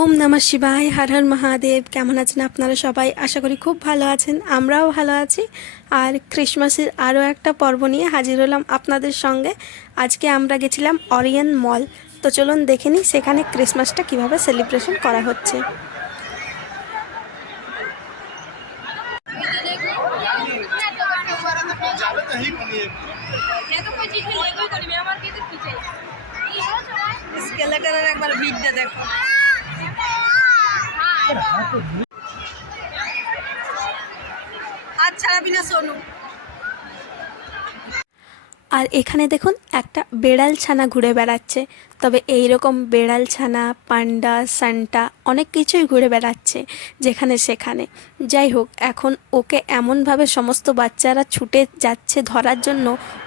ওম নমঃ শিবায়, হর হর মহাদেব। কেমন আছেন আপনারা সবাই? আশা করি খুব ভালো আছেন, আমরাও ভালো আছি। আর ক্রিসমাসের আরও একটা পর্ব নিয়ে হাজির হলাম আপনাদের সঙ্গে। আজকে আমরা গেছিলাম অরিয়ন মল। তো চলুন দেখে নিই সেখানে ক্রিসমাসটা কিভাবে সেলিব্রেশন করা হচ্ছে। স্কেলেটরের একবার ভিড়টা দেখো। হাত ছাড়াবি না সোনু। আর এখানে দেখুন একটা বেড়াল ছানা ঘুরে বেড়াচ্ছে। তবে এই রকম বেড়াল ছানা, পান্ডা, সান্টা অনেক কিছুই ঘুরে বেড়াচ্ছে যেখানে সেখানে। যাই হোক, এখন ওকে এমনভাবে সমস্ত বাচ্চারা ছুটে যাচ্ছে ধরার জন্য,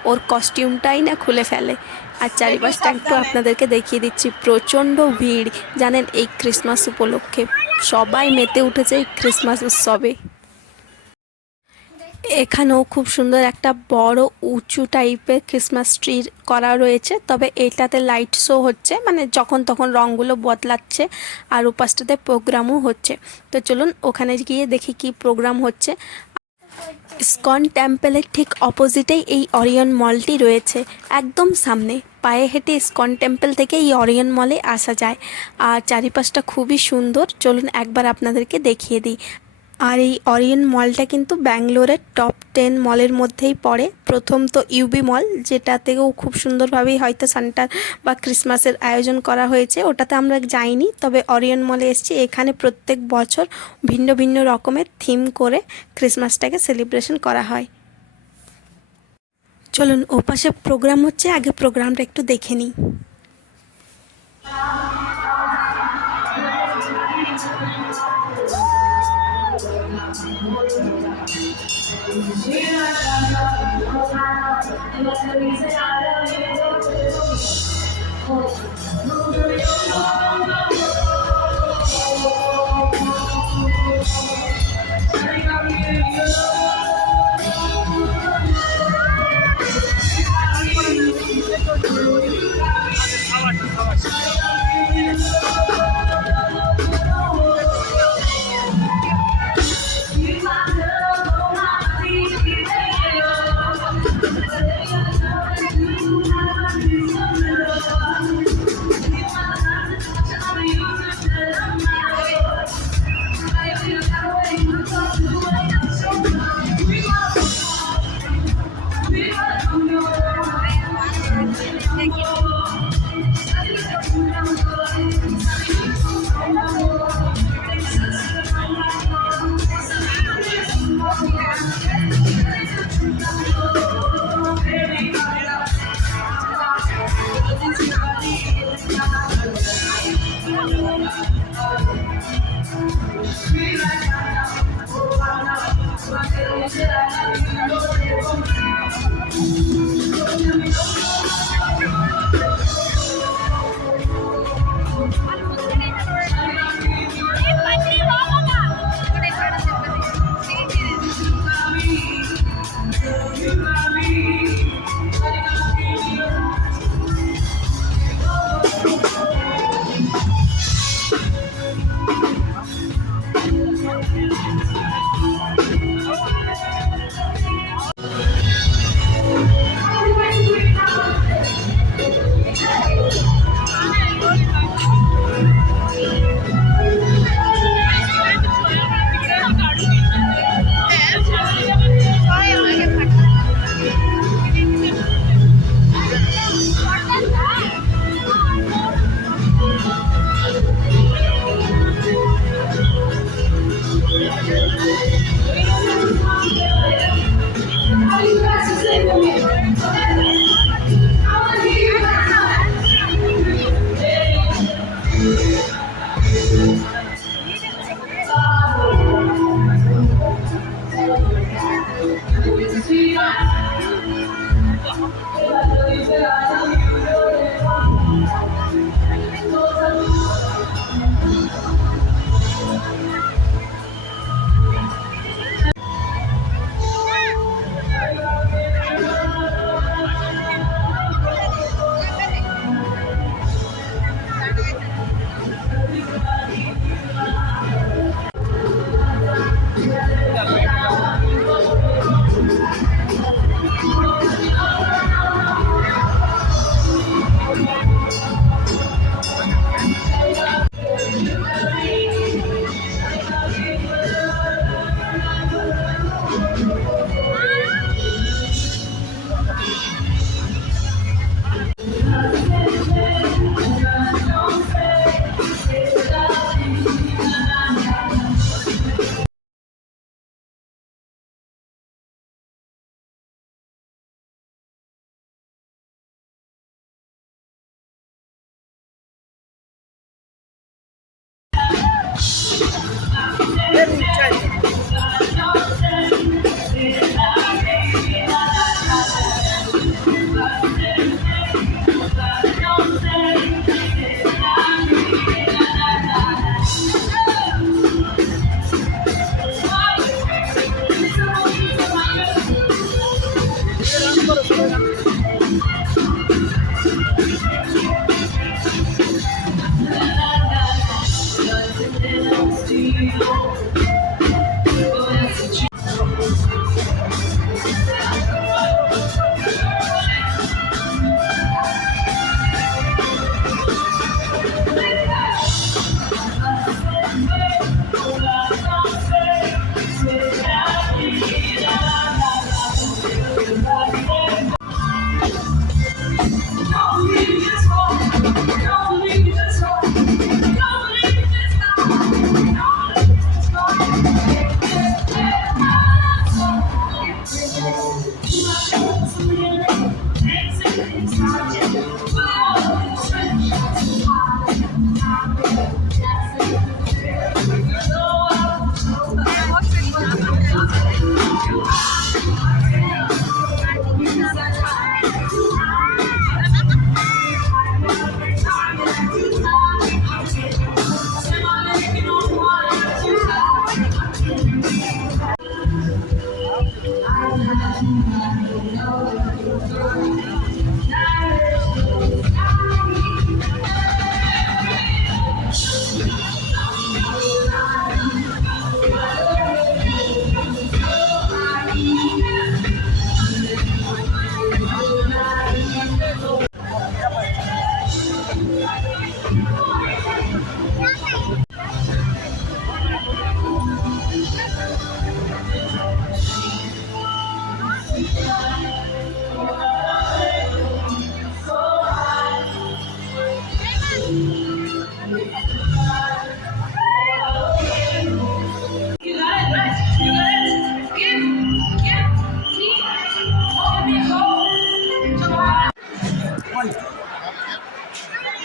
ওর কস্টিউমটাই না খুলে ফেলে। আর চারিপাশটা একটু আপনাদেরকে দেখিয়ে দিচ্ছি, প্রচণ্ড ভিড় জানেন এই ক্রিসমাস উপলক্ষে। সবাই মেতে উঠেছে এই ক্রিসমাস উৎসবে। এখানেও খুব সুন্দর একটা বড় উঁচু টাইপের ক্রিসমাস ট্রি করা রয়েছে। তবে এইটাতে লাইট শো হচ্ছে, মানে যখন তখন রঙগুলো বদলাচ্ছে। আর উপাসটাতে প্রোগ্রামও হচ্ছে। তো চলুন ওখানে গিয়ে দেখি কি প্রোগ্রাম হচ্ছে। ইসকন টেম্পলের ঠিক অপোজিটেই এই অরিয়ন মলটি রয়েছে, একদম সামনে। পায়ে হেঁটে ইসকন টেম্পল থেকে এই অরিয়ন মলে আসা যায়। আর চারিপাশটা খুবই সুন্দর, চলুন একবার আপনাদেরকে দেখিয়ে দিই। আর এই অরিয়ন মলটা কিন্তু ব্যাঙ্গালোরের টপ 10 মলের মধ্যেই পড়ে। প্রথম তো ইউবি মল, যেটাতেও খুব সুন্দরভাবেই হয়তো সান্টা বা ক্রিসমাসের আয়োজন করা হয়েছে, ওটাতে আমরা যাইনি। তবে অরিয়ন মলে এসেছি। এখানে প্রত্যেক বছর ভিন্ন ভিন্ন রকমের থিম করে ক্রিসমাসটাকে সেলিব্রেশন করা হয়। চলুন ওপাশে প্রোগ্রাম হচ্ছে, আগে প্রোগ্রামটা একটু দেখে নিই।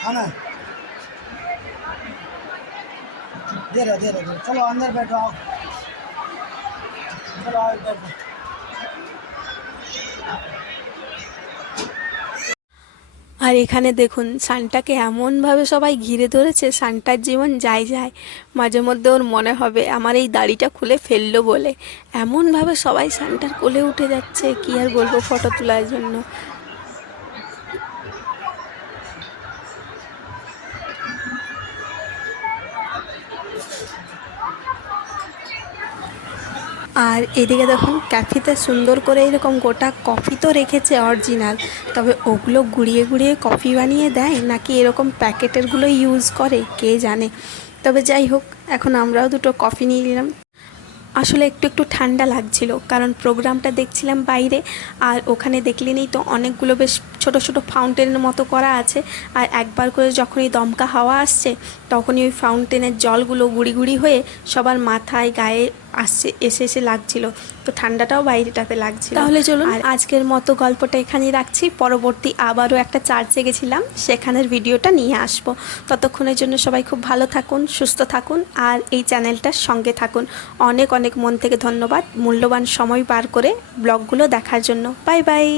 खाना दे रहे चलो अंदर बैठो आओ चलो आओ बैठो আর এখানে দেখুন সানটাকে এমনভাবে সবাই ঘিরে ধরেছে, সানটার জীবন যায় যায়। মাঝে মধ্যে ওর মনে হবে আমার এই দাড়িটা খুলে ফেললো বলে, এমনভাবে সবাই সানটার কোলে উঠে যাচ্ছে, কি আর বলবো ফটো তোলার জন্য। আর এদিকে দেখুন ক্যাফেতে সুন্দর করে এরকম গোটা কফি তো রেখেছে অরিজিনাল, তবে ওগুলো গুঁড়িয়ে গুঁড়িয়ে কফি বানিয়ে দেয় নাকি এরকম প্যাকেটেরগুলো ইউজ করে কে জানে। তবে যাই হোক, এখন আমরাও দুটো কফি নিয়ে নিলাম। আসলে একটু একটু ঠান্ডা লাগছিল, কারণ প্রোগ্রামটা দেখছিলাম বাইরে, আর ওখানে দেখলেনই তো অনেকগুলো বেশ ছোট ছোট ফাউন্টেনের মতো করা আছে, আর একবার করে যখনই দমকা হাওয়া আসছে তখনই ওই ফাউন্টেনের জলগুলো গুঁড়ি গুঁড়ি হয়ে সবার মাথায় গায়ে আসছে, এসে এসে লাগছিল, তো ঠান্ডাটাও বাইরেটাতে লাগছিল। তাহলে চলুন আজকের মতো গল্পটা এখানেই রাখছি, পরবর্তী আবারও একটা চার্চে গেছিলাম সেখানের ভিডিওটা নিয়ে আসবো। ততক্ষণের জন্য সবাই খুব ভালো থাকুন, সুস্থ থাকুন, আর এই চ্যানেলটার সঙ্গে থাকুন। অনেক অনেক মন থেকে ধন্যবাদ মূল্যবান সময় বার করে ব্লগগুলো দেখার জন্য। Bye bye.